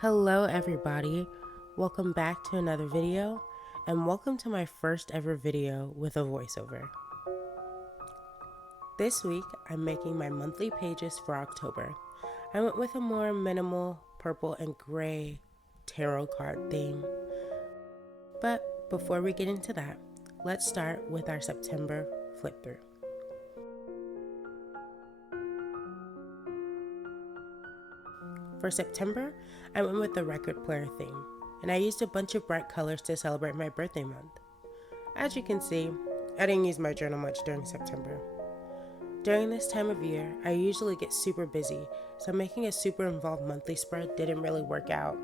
Hello everybody, welcome back to another video, and welcome to my first ever video with a voiceover. This week, I'm making my monthly pages for October. I went with a more minimal purple and gray tarot card theme. But before we get into that, let's start with our September flip through. For September, I went with the record player theme, and I used a bunch of bright colors to celebrate my birthday month. As you can see, I didn't use my journal much during September. During this time of year, I usually get super busy, so making a super involved monthly spread didn't really work out.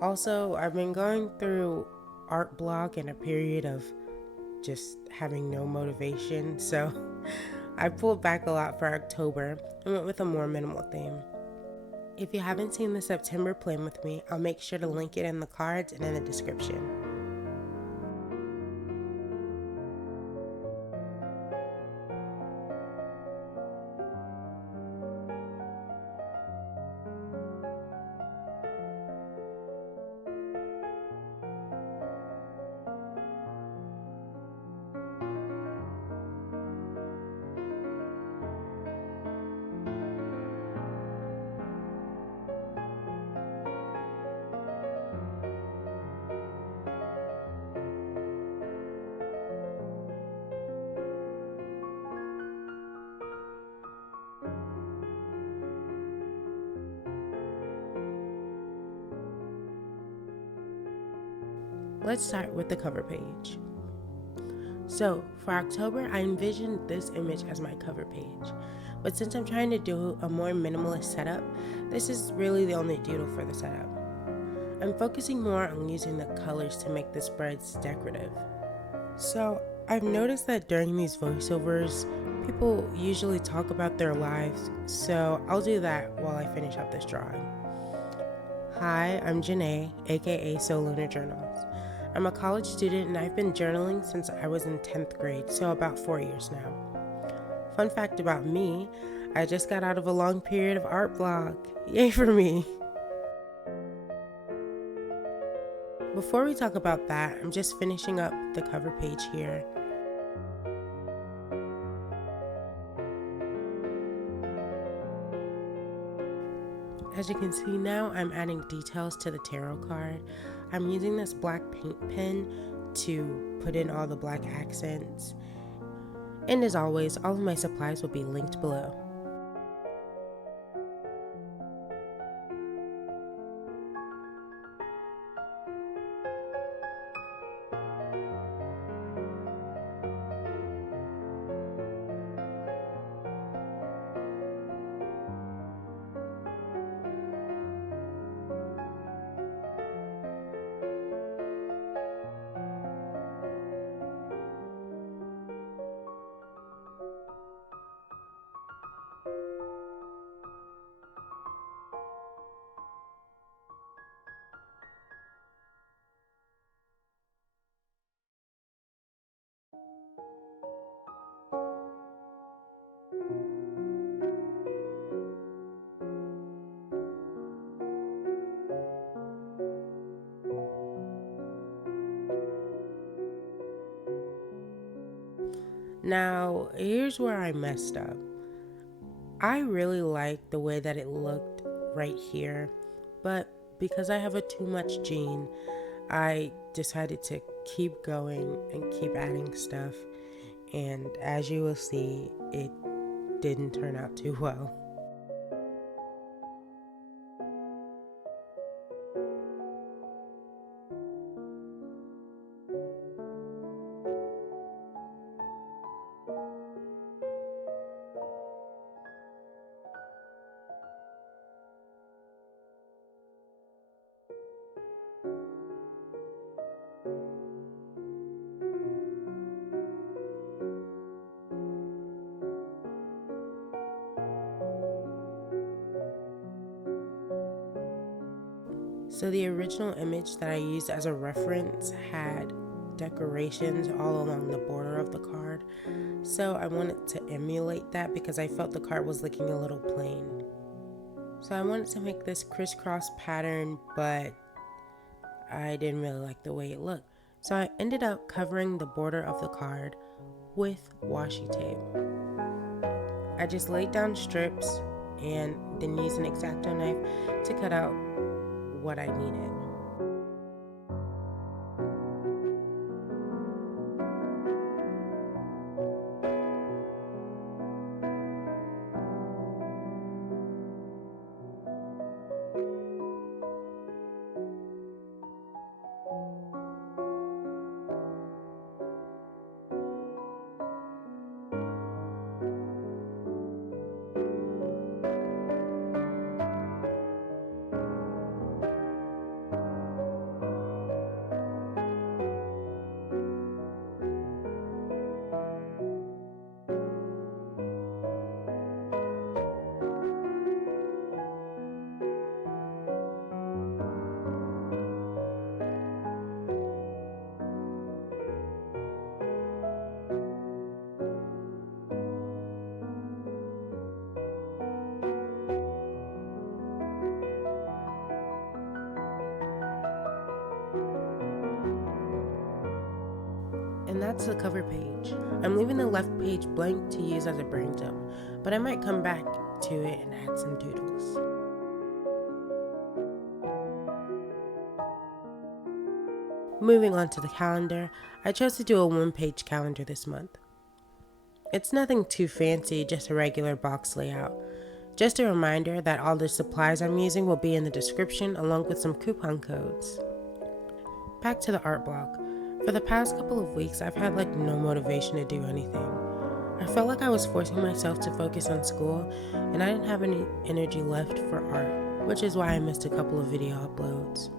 Also, I've been going through art block and a period of just having no motivation, so I pulled back a lot for October and went with a more minimal theme. If you haven't seen the September plan with me, I'll make sure to link it in the cards and in the description. Let's start with the cover page. So, for October, I envisioned this image as my cover page. But since I'm trying to do a more minimalist setup, this is really the only doodle for the setup. I'm focusing more on using the colors to make the spreads decorative. So, I've noticed that during these voiceovers, people usually talk about their lives, so I'll do that while I finish up this drawing. Hi, I'm Janae, aka So Lunar Journals. I'm a college student and I've been journaling since I was in 10th grade, so about 4 years now. Fun fact about me, I just got out of a long period of art block. Yay for me! Before we talk about that, I'm just finishing up the cover page here. As you can see now, I'm adding details to the tarot card. I'm using this black paint pen to put in all the black accents. And as always, all of my supplies will be linked below. Now, here's where I messed up. I really liked the way that it looked right here, but because I have a too much gene, I decided to keep going and keep adding stuff, and as you will see, it didn't turn out too well. So the original image that I used as a reference had decorations all along the border of the card, so I wanted to emulate that because I felt the card was looking a little plain. So I wanted to make this crisscross pattern, but I didn't really like the way it looked. So I ended up covering the border of the card with washi tape. I just laid down strips and then used an X-Acto knife to cut out what I needed. And that's the cover page. I'm leaving the left page blank to use as a brain dump, but I might come back to it and add some doodles. Moving on to the calendar, I chose to do a one-page calendar this month. It's nothing too fancy, just a regular box layout. Just a reminder that all the supplies I'm using will be in the description along with some coupon codes. Back to the art block. For the past couple of weeks, I've had no motivation to do anything. I felt like I was forcing myself to focus on school, and I didn't have any energy left for art, which is why I missed a couple of video uploads.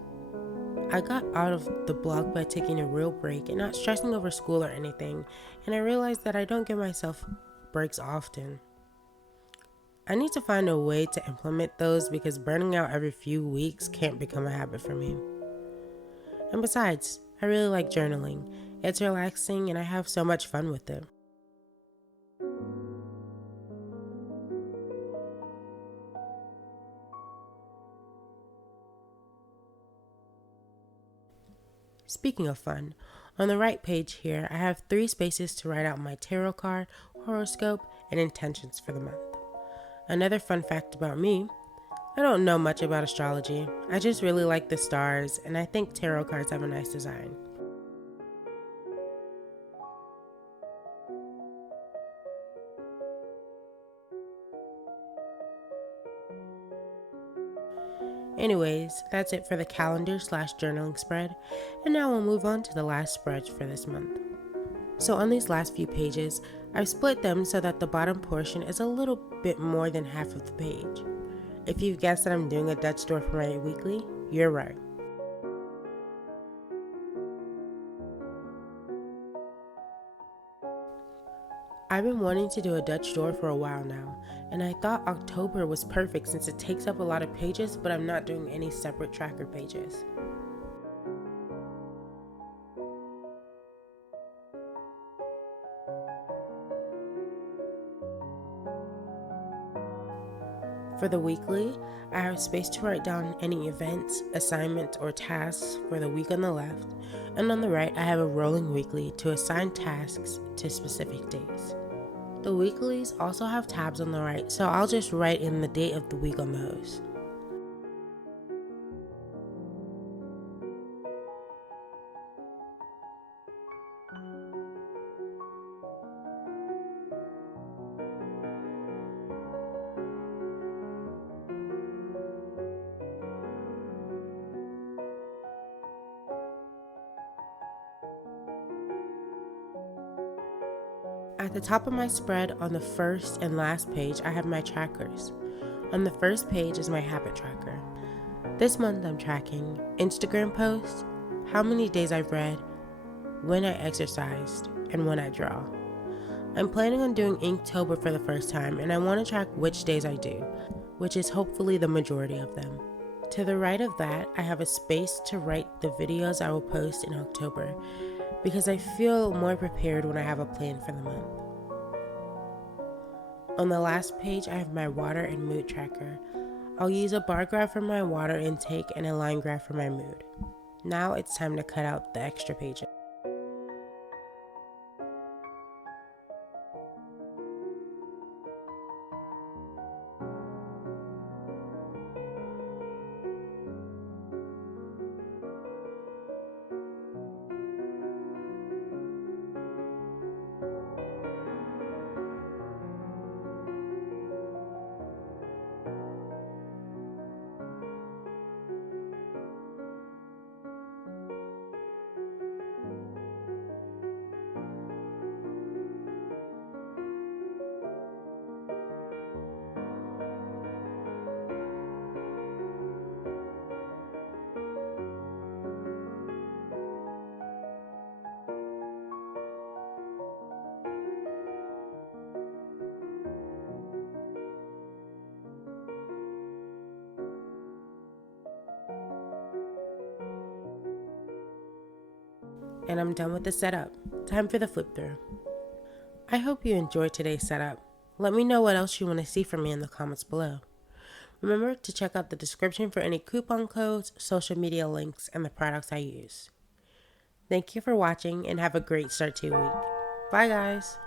I got out of the blog by taking a real break and not stressing over school or anything, and I realized that I don't give myself breaks often. I need to find a way to implement those because burning out every few weeks can't become a habit for me. And besides, I really like journaling. It's relaxing and I have so much fun with it. Speaking of fun, on the right page here, I have 3 spaces to write out my tarot card, horoscope, and intentions for the month. Another fun fact about me, I don't know much about astrology. I just really like the stars, and I think tarot cards have a nice design. Anyways, that's it for the calendar/journaling spread, and now we'll move on to the last spread for this month. So on these last few pages, I've split them so that the bottom portion is a little bit more than half of the page. If you've guessed that I'm doing a Dutch door for my weekly, you're right. I've been wanting to do a Dutch door for a while now, and I thought October was perfect since it takes up a lot of pages, but I'm not doing any separate tracker pages. For the weekly, I have space to write down any events, assignments, or tasks for the week on the left, and on the right I have a rolling weekly to assign tasks to specific days. The weeklies also have tabs on the right, so I'll just write in the date of the week on those. At the top of my spread on the first and last page, I have my trackers. On the first page is my habit tracker. This month I'm tracking Instagram posts, how many days I've read, when I exercised, and when I draw. I'm planning on doing Inktober for the first time, and I want to track which days I do, which is hopefully the majority of them. To the right of that, I have a space to write the videos I will post in October, because I feel more prepared when I have a plan for the month. On the last page, I have my water and mood tracker. I'll use a bar graph for my water intake and a line graph for my mood. Now it's time to cut out the extra pages. And I'm done with the setup. Time for the flip through. I hope you enjoyed today's setup. Let me know what else you want to see from me in the comments below. Remember to check out the description for any coupon codes, social media links, and the products I use. Thank you for watching and have a great start to your week. Bye guys!